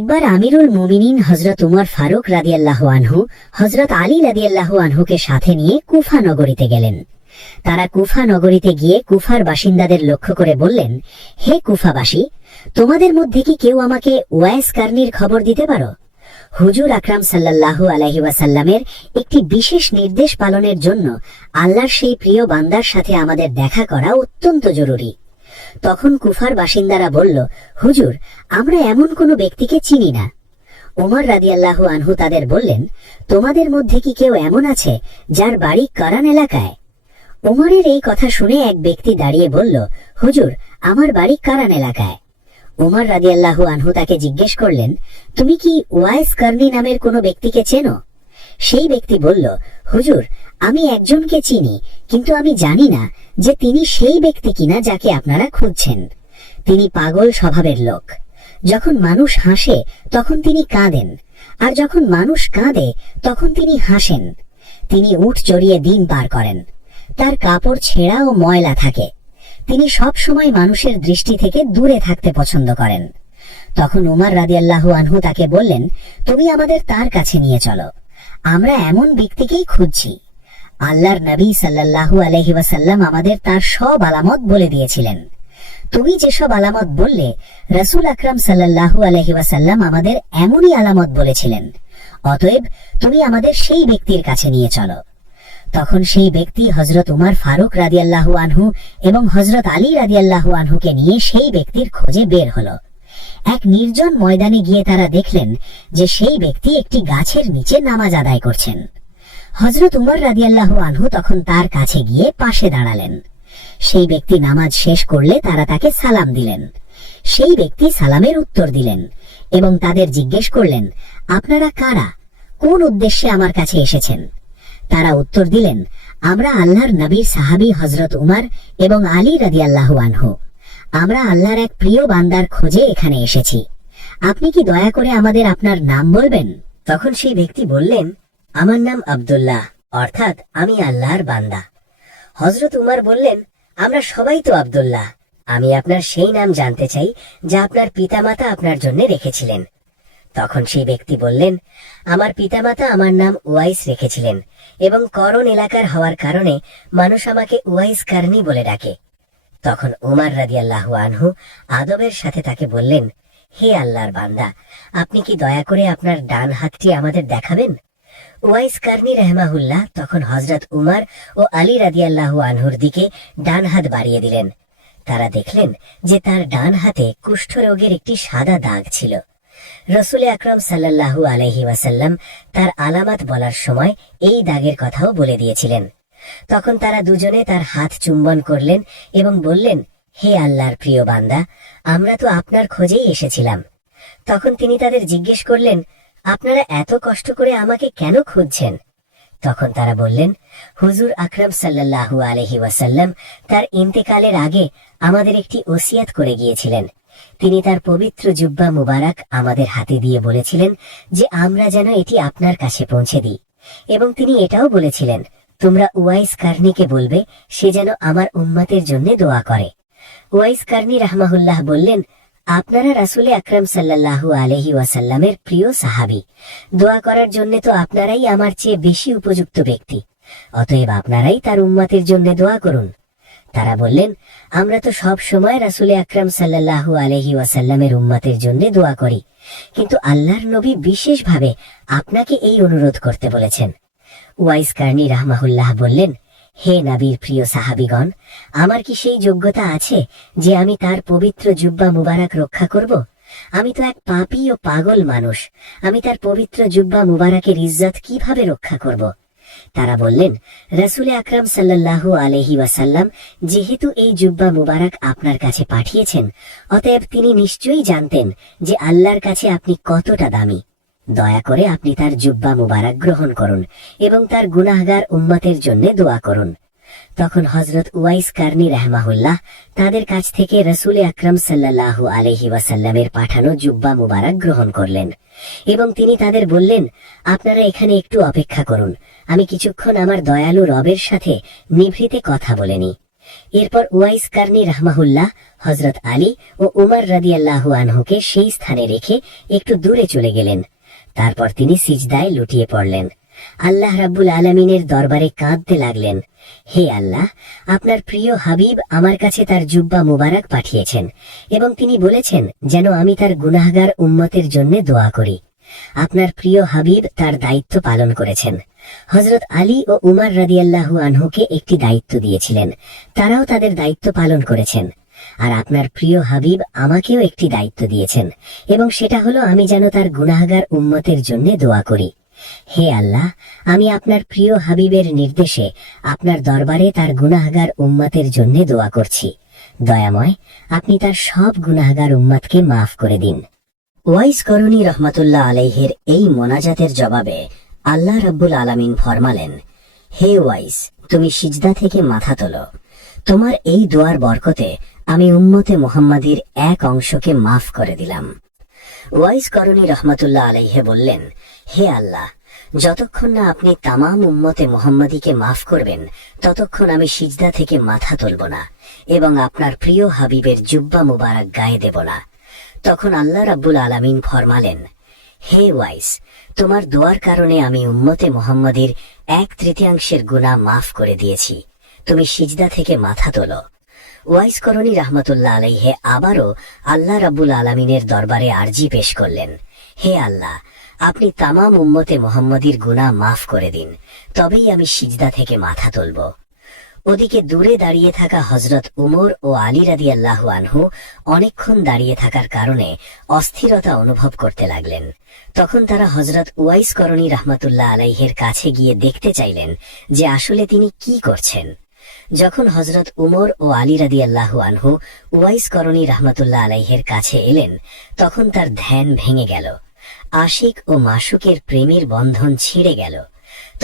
একবার আমিরুল মুমিনিন হযরত উমর ফারুক রাদিয়াল্লাহু আনহু হযরত আলী রাদিয়াল্লাহু আনহুকে সাথে নিয়ে কুফা নগরীতে গেলেন। তারা কুফা নগরীতে গিয়ে কুফার বাসিন্দাদের লক্ষ্য করে বললেন, হে কুফাবাসী, তোমাদের মধ্যে কি কেউ আমাকে ওয়াইস কারনির খবর দিতে পারো? হুজুর আকরাম সাল্লাল্লাহু আলাইহি ওয়াসাল্লামের একটি বিশেষ নির্দেশ পালনের জন্য আল্লাহর সেই প্রিয় বান্দার সাথে আমাদের দেখা করা অত্যন্ত জরুরি। তখন কুফার বাসিন্দারা বলল, হুজুর, আমরা এমন কোনো ব্যক্তিকে চিনি না। ওমর রাদিয়াল্লাহু আনহু তাদের বললেন, তোমাদের মধ্যে কি কেউ এমন আছে যার বাড়ি কারান এলাকায়? ওমরের এই কথা শুনে এক ব্যক্তি দাঁড়িয়ে বলল, হুজুর, আমার বাড়ি কারান এলাকায়। ওমর রাদিয়াল্লাহু আনহু তাকে জিজ্ঞেস করলেন, তুমি কি ওয়াইস কারনি নামের কোনো ব্যক্তিকে চেনো? সেই ব্যক্তি বলল, হুজুর, আমি একজনকে চিনি, কিন্তু আমি জানি না যে তিনি সেই ব্যক্তি কিনা যাকে আপনারা খুঁজছেন। তিনি পাগল স্বভাবের লোক। যখন মানুষ হাসে তখন তিনি কাঁদেন, আর যখন মানুষ কাঁদে তখন তিনি হাসেন। তিনি উট চড়িয়ে দিন পার করেন। তার কাপড় ছেঁড়া ও ময়লা থাকে। তিনি সব সময় মানুষের দৃষ্টি থেকে দূরে থাকতে পছন্দ করেন। তখন উমর রাদিয়াল্লাহু আনহু তাকে বললেন, তুমি আমাদের তার কাছে নিয়ে চলো, আমরা এমন ব্যক্তিকেই খুঁজছি। আল্লাহর নবী সাল্লাল্লাহু আলাইহি ওয়াসাল্লাম আমাদের তার সব আলামত বলে দিয়েছিলেন। তুমি যেসব আলামত বললে, রাসূল আকরাম সাল্লাল্লাহু আলাইহি ওয়াসাল্লাম আমাদের এমনই আলামত বলেছিলেন। অতএব তুমি আমাদের সেই ব্যক্তির কাছে নিয়ে চলো। তখন সেই ব্যক্তি হযরত উমর ফারুক রাদিয়াল্লাহু আনহু এবং হযরত আলী রাদিয়াল্লাহু আনহুকে নিয়ে সেই ব্যক্তির খোঁজে বের হলো। এক নির্জন ময়দানে গিয়ে তারা দেখলেন যে সেই ব্যক্তি একটি গাছের নিচে নামাজ আদায় করছেন। হযরত উমর রাদিয়াল্লাহু আনহু তখন তার কাছে গিয়ে পাশে দাঁড়ালেন। সেই ব্যক্তি নামাজ শেষ করলে তারা তাকে সালাম দিলেন। সেই ব্যক্তি সালামের উত্তর দিলেন এবং তাদের জিজ্ঞেস করলেন, আপনারা কারা? কোন উদ্দেশ্যে আমার কাছে এসেছেন? তারা উত্তর দিলেন, আমরা আল্লাহর নবীর সাহাবী হযরত উমর এবং আলী রাদিয়াল্লাহু আনহু। আমরা আল্লাহর এক প্রিয় বান্দার খোঁজে এখানে এসেছি। আপনি কি দয়া করে আমাদের আপনার নাম বলবেন? তখন সেই ব্যক্তি বললেন, আমার নাম আব্দুল্লাহ, অর্থাৎ আমি আল্লাহর বান্দা। হযরত উমর বললেন, আমরা সবাই তো আব্দুল্লাহ। আমি আপনার সেই নাম জানতে চাই যা আপনার পিতামাতা আপনার জন্য রেখেছিলেন। তখন সেই ব্যক্তি বললেন, আমার পিতামাতা আমার নাম উয়াইস রেখেছিলেন এবং করণ এলাকার হওয়ার কারণে মানুষ আমাকে উয়াইস কারনি বলে ডাকে। তখন উমর রাদিয়াল্লাহু আনহু আদবের সাথে তাকে বললেন, হে আল্লাহর বান্দা, আপনি কি দয়া করে আপনার ডান হাতটি আমাদের দেখাবেন? উয়াইস কারনি রাহমাহুল্লাহ তখন হযরত উমর ও আলী রাদিয়াল্লাহু আনহুর দিকে ডান হাত বাড়িয়ে দিলেন। তারা দেখলেন যে তার ডান হাতে কুষ্ঠরোগের একটি সাদা দাগ ছিল। রাসূল আকরাম সাল্লাল্লাহু আলাইহি ওয়াসাল্লাম তার আলামত বলার সময় এই দাগের কথাও বলে দিয়েছিলেন। তখন তারা দুজনে তার হাত চুম্বন করলেন এবং বললেন, হে আল্লাহর প্রিয় বান্দা, আমরা তো আপনার খোঁজেই এসেছিলাম। তখন তিনি তাদের জিজ্ঞেস করলেন, আপনারা এত কষ্ট করে আমাকে কেন খুঁজছেন? তখন তারা বললেন, হুজুর আকরাম সাল্লাল্লাহু আলাইহি ওয়াসাল্লাম তার ইন্তেকালের আগে আমাদের একটি ওসিয়াত করে গিয়েছিলেন। তিনি তার পবিত্র জুব্বা মুবারক আমাদের হাতে দিয়ে বলেছিলেন যে আমরা যেন এটি আপনার কাছে পৌঁছে দিই, এবং তিনি এটাও বলেছিলেন, তোমরা উয়াইস কারনিকে বলবে সে যেন আমার উম্মতের জন্য দোয়া করে। উয়াইস কারনি রাহমাহুল্লাহ বললেন, আপনারা রাসূল আকরাম সাল্লাল্লাহু আলাইহি ওয়াসাল্লামের প্রিয় সাহাবী। দোয়া করার জন্য তো আপনারাই আমার চেয়ে বেশি উপযুক্ত ব্যক্তি। অতএব আপনারাই তার উম্মতের জন্য দোয়া করুন। তারা বললেন, আমরা তো সব সময় রাসূল আকরাম সাল্লাল্লাহু আলাইহি ওয়াসাল্লামের উম্মতের জন্য দোয়া করি, কিন্তু আল্লাহর নবী বিশেষভাবে আপনাকে এই অনুরোধ করতে বলেছেন। উয়াইস কারনি রাহমাহুল্লাহ বললেন, হে নবীর প্রিয় সাহাবীগণ, আমার কি সেই যোগ্যতা আছে যে আমি তার পবিত্র জুব্বা মুবারক রক্ষা করব? আমি তো এক পাপী ও পাগল মানুষ। আমি তার পবিত্র জুব্বা মুবারকের ইজ্জত কিভাবে রক্ষা করব? তারা বললেন, রাসূল আকরাম সাল্লাল্লাহু আলাইহি ওয়াসাল্লাম যেহেতু এই জুব্বা মুবারক আপনার কাছে পাঠিয়েছেন, অতএব তিনি নিশ্চয়ই জানতেন যে আল্লাহর কাছে আপনি কতটা দামি। দয়া করে আপনি তার জুব্বা মুবারক গ্রহণ করুন এবং তার গুনাহগার উম্মতের জন্য দোয়া করুন। তখন হযরত উয়াইস কারনি রাহমাহুল্লাহ তাদের কাছ থেকে রাসূল আকরাম সাল্লাল্লাহু আলাইহি ওয়াসাল্লামের পাঠানো জুব্বা মুবারক গ্রহণ করলেন এবং তিনি তাদের বললেন, আপনারা এখানে একটু অপেক্ষা করুন, আমি কিছুক্ষণ আমার দয়ালু রবের সাথে নিভৃতে কথা বলে নিই। এরপর উওয়াইস কারনী রাহমাহুল্লাহ হযরত আলী ও উমর রাদিয়াল্লাহু আনহুকে সেই স্থানে রেখে একটু দূরে চলে গেলেন। তারপর তিনি সিজদায় লুটিয়ে পড়লেন। আল্লাহ রাব্বুল আলামিনের দরবারে কাঁদতে লাগলেন, হে আল্লাহ, আপনার প্রিয় হাবিব আমার কাছে তার জুব্বা মুবারক পাঠিয়েছেন এবং তিনি বলেছেন যেন আমি তার গুনাহগার উম্মতের জন্য দোয়া করি। আপনার প্রিয় হাবিব তার দায়িত্ব পালন করেছেন। হযরত আলী ও উমর রাদিয়াল্লাহু আনহুকে একটি দায়িত্ব দিয়েছিলেন, তারাও তাদের দায়িত্ব পালন করেছেন। আর আপনার প্রিয় হাবিব আমাকেও একটি দায়িত্ব দিয়েছেন এবং সেটা হলো আমি যেন তার গুনাহগার উম্মতের জন্য দোয়া করি। হে আল্লাহ, আমি আপনার প্রিয় হাবিবের নির্দেশে আপনার দরবারে তার গুনাহগার উম্মতের জন্য দোয়া করছি। দয়াময়, আপনি তার সব গুনাহগার উম্মতকে মাফ করে দিন। ওয়াইস করণী রহমাতুল্লাহ আলাইহির এই মোনাজাতের জবাবে আল্লাহ রাব্বুল আলামিন ফরমালেন, হে ওয়াইস, তুমি সিজদা থেকে মাথা তোলো। তোমার এই দোয়ার বরকতে আমি উম্মতে মুহাম্মাদির এক অংশকে মাফ করে দিলাম। ওয়াইস করণী রহমাতুল্লাহ আলাইহি বললেন, হে আল্লাহ, যতক্ষণ না আপনি তামাম উম্মতে মুহাম্মাদিকে মাফ করবেন ততক্ষণ আমি সিজদা থেকে মাথা তুলব না এবং আপনার প্রিয় হাবিবের জুব্বা মুবারক গায়ে দেব না। তখন আল্লাহ রাব্বুল আলামিন ফরমালেন, হে ওয়াইস, তোমার দোয়ার কারণে আমি উম্মতে মুহাম্মাদির 1/3 গুনাহ মাফ করে দিয়েছি। তুমি সিজদা থেকে মাথা তোলো। ওয়াইস করণী রাহমাতুল্লাহ আলাইহি আবারও আল্লাহ রাব্বুল আলামিনের দরবারে আরজি পেশ করলেন, হে আল্লাহ, আপনি তামাম উম্মতে মুহাম্মাদির গুনাহ মাফ করে দিন, তবেই আমি সিজদা থেকে মাথা তুলব। ওদিকে দূরে দাঁড়িয়ে থাকা হযরত উমর ও আলী রাদিয়াল্লাহু আনহু অনেকক্ষণ দাঁড়িয়ে থাকার কারণে অস্থিরতা অনুভব করতে লাগলেন। তখন তারা হযরত উওয়াইস করণী রাহমাতুল্লাহ আলাইহির কাছে গিয়ে দেখতে চাইলেন যে আসলে তিনি কি করছেন। যখন হযরত উমর ও আলী রাদিয়াল্লাহু আনহু উওয়াইস করণী রাহমাতুল্লাহ আলাইহির কাছে এলেন, তখন তার ধ্যান ভেঙে গেল। আশিক ও মাশুকের প্রেমের বন্ধন ছিঁড়ে গেল।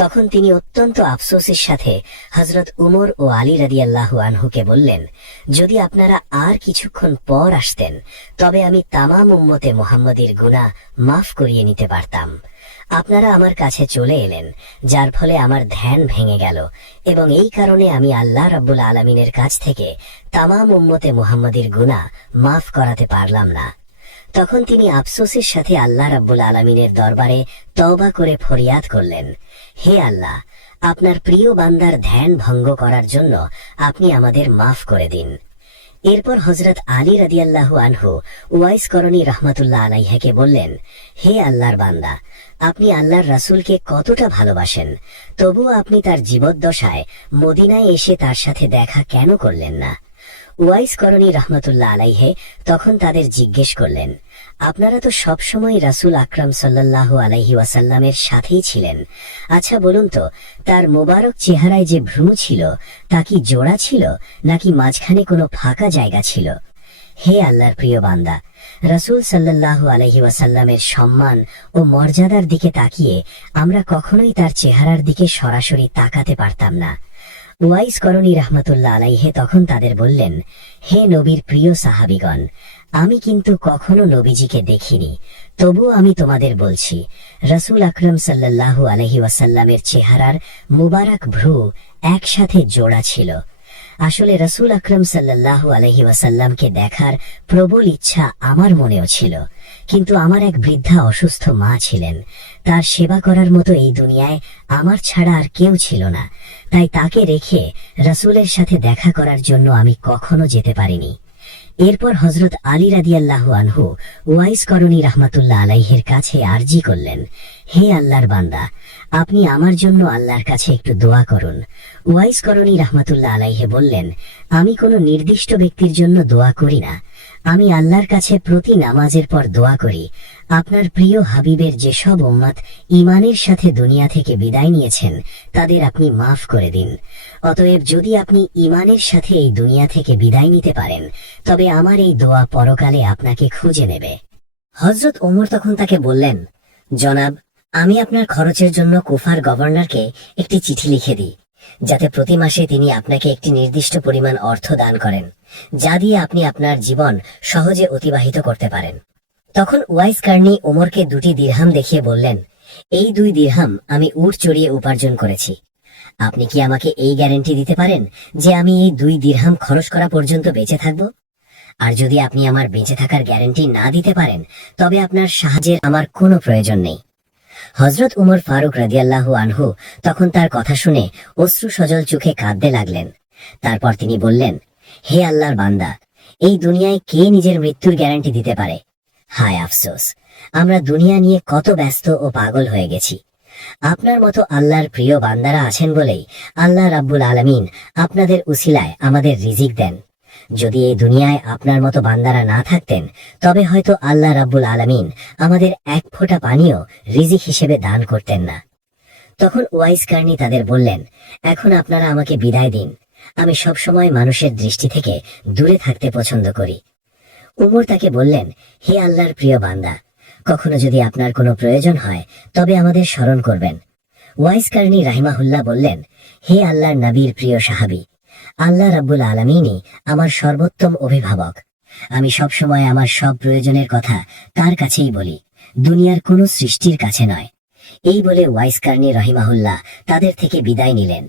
তখন তিনি অত্যন্ত আফসোসের সাথে হযরত উমর ও আলী রাদিয়াল্লাহু আনহুকে বললেন, যদি আপনারা আর কিছুক্ষণ পর আসতেন তবে আমি তামাম উম্মতে মুহাম্মাদির গুনাহ মাফ করিয়ে নিতে পারতাম। আপনারা আমার কাছে চলে এলেন, যার ফলে আমার ধ্যান ভেঙে গেল এবং এই কারণে আমি আল্লাহ রাব্বুল আলামিনের কাছ থেকে তামাম উম্মতে মুহাম্মাদির গুনাহ মাফ করাতে পারলাম না। তখন তিনি আফসোসের সাথে আল্লাহ রাব্বুল আলামিনের দরবারে তওবা করে ফরিয়াদ করলেন, হে আল্লাহ, আপনার প্রিয় বান্দার ধ্যান ভঙ্গ করার জন্য আপনি আমাদের মাফ করে দিন। এরপর হযরত আলী রাদিয়াল্লাহু আনহু উওয়াইস করণী রাহমাতুল্লাহ আলাইহিকে বললেন, হে আল্লাহর বান্দা, আপনি আল্লাহর রাসূলকে কতটা ভালোবাসেন, তবুও আপনি তার জীবদ্দশায় মদিনায় এসে তার সাথে দেখা কেন করলেন না? উওয়াইস করণী রাহমাতুল্লাহ আলাইহি তখন তাদের জিজ্ঞেস করলেন, আপনারা তো সবসময় রাসূল আকরাম সাল্লাল্লাহু আলাইহি ওয়াসাল্লামের সাথেই ছিলেন। আচ্ছা বলুন তো, তার মোবারক চেহারায় যে ভ্রু ছিল তা কি জোড়া ছিল নাকি মাঝখানে কোনো ফাঁকা জায়গা ছিল? হে আল্লাহর প্রিয় বান্দা, রাসূল সাল্লাল্লাহু আলাইহি ওয়াসাল্লামের সম্মান ও মর্যাদার দিকে তাকিয়ে আমরা কখনোই তার চেহারার দিকে সরাসরি তাকাতে পারতাম না। উওয়াইস করণী রাহমাতুল্লাহ আলাইহি তখন তাদের বললেন, হে নবীর প্রিয় সাহাবীগণ, আমি কিন্তু কখনো নবীজিকে দেখিনি, তবুও আমি তোমাদের বলছি, রাসূল আকরাম সাল্লাল্লাহু আলাইহি ওয়াসাল্লামের চেহারার মুবারক ভ্রু একসাথে জোড়া ছিল। আসলে রাসূল আকরাম সাল্লাল্লাহু আলাইহি ওয়াসাল্লামকে দেখার প্রবল ইচ্ছা আমার মনেও ছিল, কিন্তু আমার এক বৃদ্ধা অসুস্থ মা ছিলেন। তার সেবা করার মতো এই দুনিয়ায় আমার ছাড়া আর কেউ ছিল না, তাই তাকে রেখে রাসূলের সাথে দেখা করার জন্য আমি কখনো যেতে পারিনি। এরপর হযরত আলী রাদিয়াল্লাহু আনহু উওয়াইস করণী রাহমাতুল্লাহ আলাইহির কাছে আরজি করলেন, হে আল্লাহর বান্দা, আপনি আমার জন্য আল্লাহর কাছে একটু দোয়া করুন। উওয়াইস করণী রাহমাতুল্লাহ আলাইহি বললেন, আমি কোনো নির্দিষ্ট ব্যক্তির জন্য দোয়া করি না, আমি আল্লাহর কাছে প্রতি নামাজের পর দোয়া করি, আপনার প্রিয় হাবিবের যেসব উম্মত ঈমানের সাথে দুনিয়া থেকে বিদায় নিয়েছেন তাদের আপনি মাফ করে দিন। অতএব যদি আপনি ঈমানের সাথে এই দুনিয়া থেকে বিদায় নিতে পারেন তবে আমার এই দোয়া পরকালে আপনাকে খুঁজে নেবে। হযরত ওমর তখন তাকে বললেন, জনাব, আমি আপনার খরচের জন্য কুফার গভর্নরকে একটি চিঠি লিখে দিই, যাতে প্রতি মাসে তিনি আপনাকে একটি নির্দিষ্ট পরিমাণ অর্থ দান করেন, যা দিয়ে আপনি আপনার জীবন সহজে অতিবাহিত করতে পারেন। তখন উওয়াইস কারনী ওমরকে 2টি দিরহাম দেখিয়ে বললেন, এই 2 দিরহাম আমি উট চড়িয়ে উপার্জন করেছি। আপনি কি আমাকে এই গ্যারান্টি দিতে পারেন যে আমি এই 2 দিরহাম খরচ করা পর্যন্ত বেঁচে থাকব? আর যদি আপনি আমার বেঁচে থাকার গ্যারান্টি না দিতে পারেন, তবে আপনার সাহায্যের আমার কোনো প্রয়োজন নেই। হযরত উমর ফারুক রাদিয়াল্লাহু আনহু তখন তার কথা শুনে অশ্রু সজল চোখে কাঁদতে লাগলেন। তারপর তিনি বললেন, হে আল্লাহর বান্দা, এই দুনিয়ায় কে নিজের মৃত্যুর গ্যারান্টি দিতে পারে? হায় আফসোস, আমরা দুনিয়া নিয়ে কত ব্যস্ত ও পাগল হয়ে গেছি। আপনার মতো আল্লাহর প্রিয় বান্দারা আছেন বলেই আল্লাহ রাব্বুল আলামিন আপনাদের উসিলায় আমাদের রিজিক দেন। যদি এই দুনিয়ায় আপনার মতো বান্দারা না থাকতেন, তবে হয়তো আল্লাহ রাব্বুল আলামিন আমাদের এক ফোঁটা পানিও রিজিক হিসেবে দান করতেন না। তখন ওয়াইস কার্নি তাদের বললেন, এখন আপনারা আমাকে বিদায় দিন। আমি সবসময় মানুষের দৃষ্টি থেকে দূরে থাকতে পছন্দ করি। উমর তাকে বললেন, হে আল্লাহর প্রিয় বান্দা, কখনো যদি আপনার কোনো প্রয়োজন হয় তবে আমাদের স্মরণ করবেন। ওয়াইস কার্নি রাহিমাহুল্লাহ বললেন, হে আল্লাহর নবীর প্রিয় সাহাবী, আল্লাহ রাব্বুল আলামিনই আমার সর্বোত্তম অভিভাবক। আমি সবসময় আমার সব প্রয়োজনের কথা তার কাছেই বলি, দুনিয়ার কোনো সৃষ্টির কাছে নয়। এই বলে ওয়াইস কার্নি রাহিমাহুল্লাহ তাদের থেকে বিদায় নিলেন।